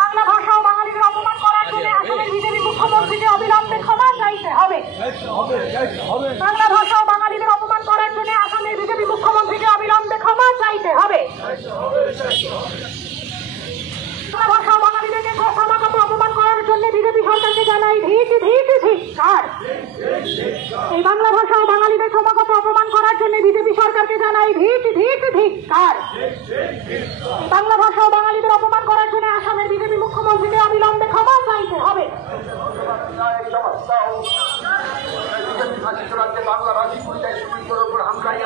বাংলা ভাষা ও বাঙালিদের অপমান করার জন্য আসামের বিজেপি মুখ্যমন্ত্রীকে অবিলম্বে ক্ষমা চাইতে হবে। বাংলা ভাষা ও বাঙালিদের অপমান করার জন্য আসামের বিজেপি মুখ্যমন্ত্রীকে অবিলম্বে ক্ষমা চাইতে হবে। বাংলা ভাষা ও বাঙালিদেরকে ক্রমাগত অপমান করার জন্য বিজেপি সরকারকে জানাই ধিক্কার। এই বাংলা ভাষা ও বাঙালিদের ক্রমাগত অপমান করার জন্য বিজেপি সরকারকে জানাই ধিক্কার। বাংলা ভাষা ও বাঙালিদের অপমান করার জন্য আসামের বিজেপি মুখ্যমন্ত্রীকে অবিলম্বে ক্ষমা চাইতে হবে। বাংলাভাষী পরিযায়ী শ্রমিকদের উপর হামলায়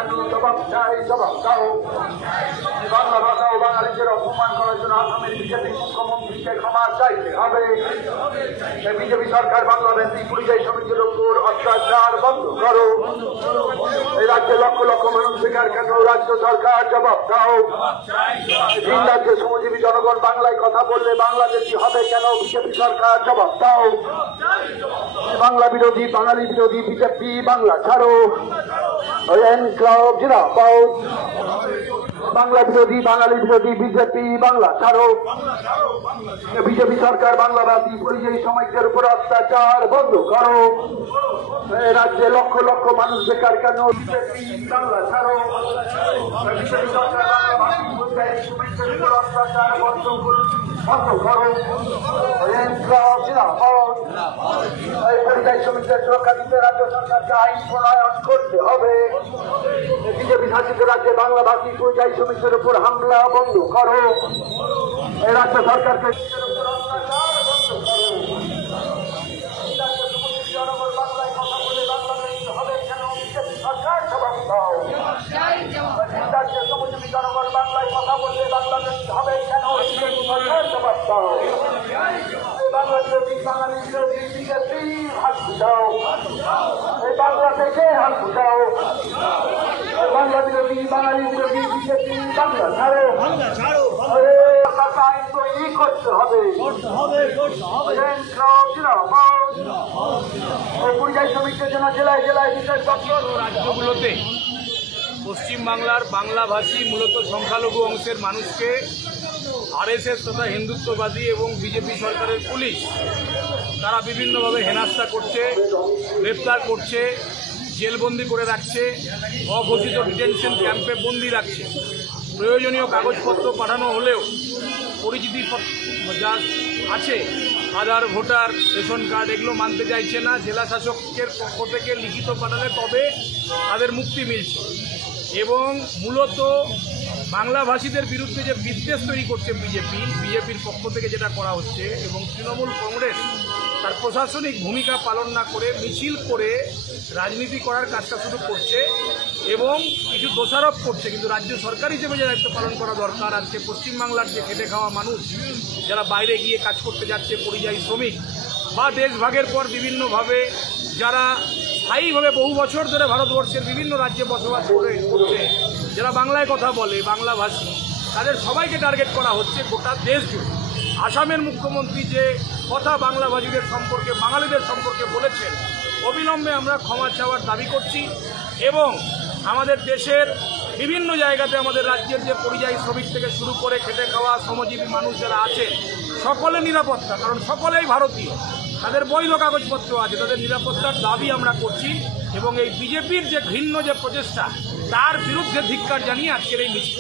জবাব দাও। বাংলা ভাষা ও বাঙালিদের অপমান করার জন্য আসামের বিজেপি মুখ্যমন্ত্রীকে ক্ষমা চাইতে হবে। বিজেপি সরকার বাংলাদেশী পরিযায়ী শ্রমিকদের উপর অত্যাচার বন্ধ করো। এই রাজ্যে লক্ষ লক্ষ মানুষ বেকার কেন? রাজ্য সরকার জবাব দাও। ভিন রাজ্যে শ্রমজীবী জনগণ বাংলায় কথা বললে বাংলাদেশি হবে কেন? বিজেপি সরকার জবাব দাও। বাংলা বিরোধী বাঙালি বিরোধী বিজেপি বাংলা ছাড়ো। বাংলা বিরোধী বাঙালি বিরোধী বিজেপি বাংলা ছাড়ো। বিজেপি সরকার বাংলাভাষী পরিযায়ী শ্রমিকদের উপর অত্যাচার বন্ধ করো। রাজ্যে লক্ষ লক্ষ মানুষ বেকার কেন? বিজেপি বাংলা ছাড়ো। বিজেপি সরকার বাংলাভাষী পরিযায়ী শ্রমিকদের উপর অত্যাচার বন্ধ করো। পরিযায়ী শ্রমিকদের সুরক্ষা দিতে রাজ্য সরকারকে আইন প্রণয়ন করতে হবে। বিজেপি শাসিত রাজ্যে বাংলাভাষী পরিযায়ী শ্রমিকদের উপর হামলা বন্ধ করো। এই রাজ্য সরকারকে বাংলায় কথা বলে বাংলাদেশ হবে কেন? বিজেপি সরকার জবাব দাও। রাজ্যের শ্রমজীবী জনগণ বাংলায় কথা বললে বাংলাদেশ হবে কেন? বিজেপি সরকার জবাব দাও। বাংলা বিরোধী বাঙালি বিরোধী বিজেপি হাত বুঝাও। এই বাংলা থেকে হাত বুঝাও। বাংলা বিরোধী বাঙালি বিরোধী বিজেপি বাংলা ছাড়ো। আইন তৈরি করতে হবে। পরিযায়ী শ্রমিকদের জন্য জেলায় জেলায় বিশেষ দপ্তর। রাজ্যগুলোতে পশ্চিমবাংলার বাংলাভাষী মূলত সংখ্যালঘু অংশের মানুষকে আরএসএস তথা হিন্দুত্ববাদী এবং বিজেপি সরকারের পুলিশ তারা বিভিন্নভাবে হেনস্থা করছে, গ্রেপ্তার করছে, জেলবন্দি করে রাখছে, অঘোষিত ডিটেনশন ক্যাম্পে বন্দি রাখছে। প্রয়োজনীয় কাগজপত্র পাঠানো হলেও পরিচিতি যা আছে আধার, ভোটার, রেশন কার্ড এগুলো মানতে চাইছে না। জেলা শাসকের পক্ষ থেকে লিখিত পাঠালে তবে তাদের মুক্তি মিলছে। এবং মূলত বাংলাভাষীদের বিরুদ্ধে যে বিদ্বেষ তৈরি করছে বিজেপির পক্ষ থেকে যেটা করা হচ্ছে, এবং তৃণমূল কংগ্রেস তার প্রশাসনিক ভূমিকা পালন না করে মিছিল করে রাজনীতি করার কাজটা শুরু করছে এবং কিছু দোষারোপ করছে। কিন্তু রাজ্য সরকার হিসেবে যে দায়িত্ব পালন করা দরকার, আজকে পশ্চিমবাংলার যে খেটে খাওয়া মানুষ যারা বাইরে গিয়ে কাজ করতে যাচ্ছে, পরিযায়ী শ্রমিক বা দেশভাগের পর বিভিন্নভাবে যারা স্থায়ীভাবে বহু বছর ধরে ভারতবর্ষের বিভিন্ন রাজ্যে বসবাস করছে, যারা বাংলায় কথা বলে, বাংলাভাষী, তাদের সবাইকে টার্গেট করা হচ্ছে গোটা দেশ জুড়ে। আসামের মুখ্যমন্ত্রী যে কথা বাংলাভাষীদের সম্পর্কে, বাঙালিদের সম্পর্কে বলেছেন, অবিলম্বে আমরা ক্ষমা চাওয়ার দাবি করছি। এবং আমাদের দেশের বিভিন্ন জায়গাতে আমাদের রাজ্যের যে পরিযায়ী শ্রমিক থেকে শুরু করে খেটে খাওয়া শ্রমজীবী মানুষ যারা আছেন, সকলের নিরাপত্তা, কারণ সকলেই ভারতীয়, তাদের বৈধ কাগজপত্র আছে, তাদের নিরাপত্তার দাবি আমরা করছি। এবং এই বিজেপির যে ঘৃণ্য যে প্রচেষ্টা, তার বিরুদ্ধে ধিক্কার জানিয়ে আজকের এই মিছিল।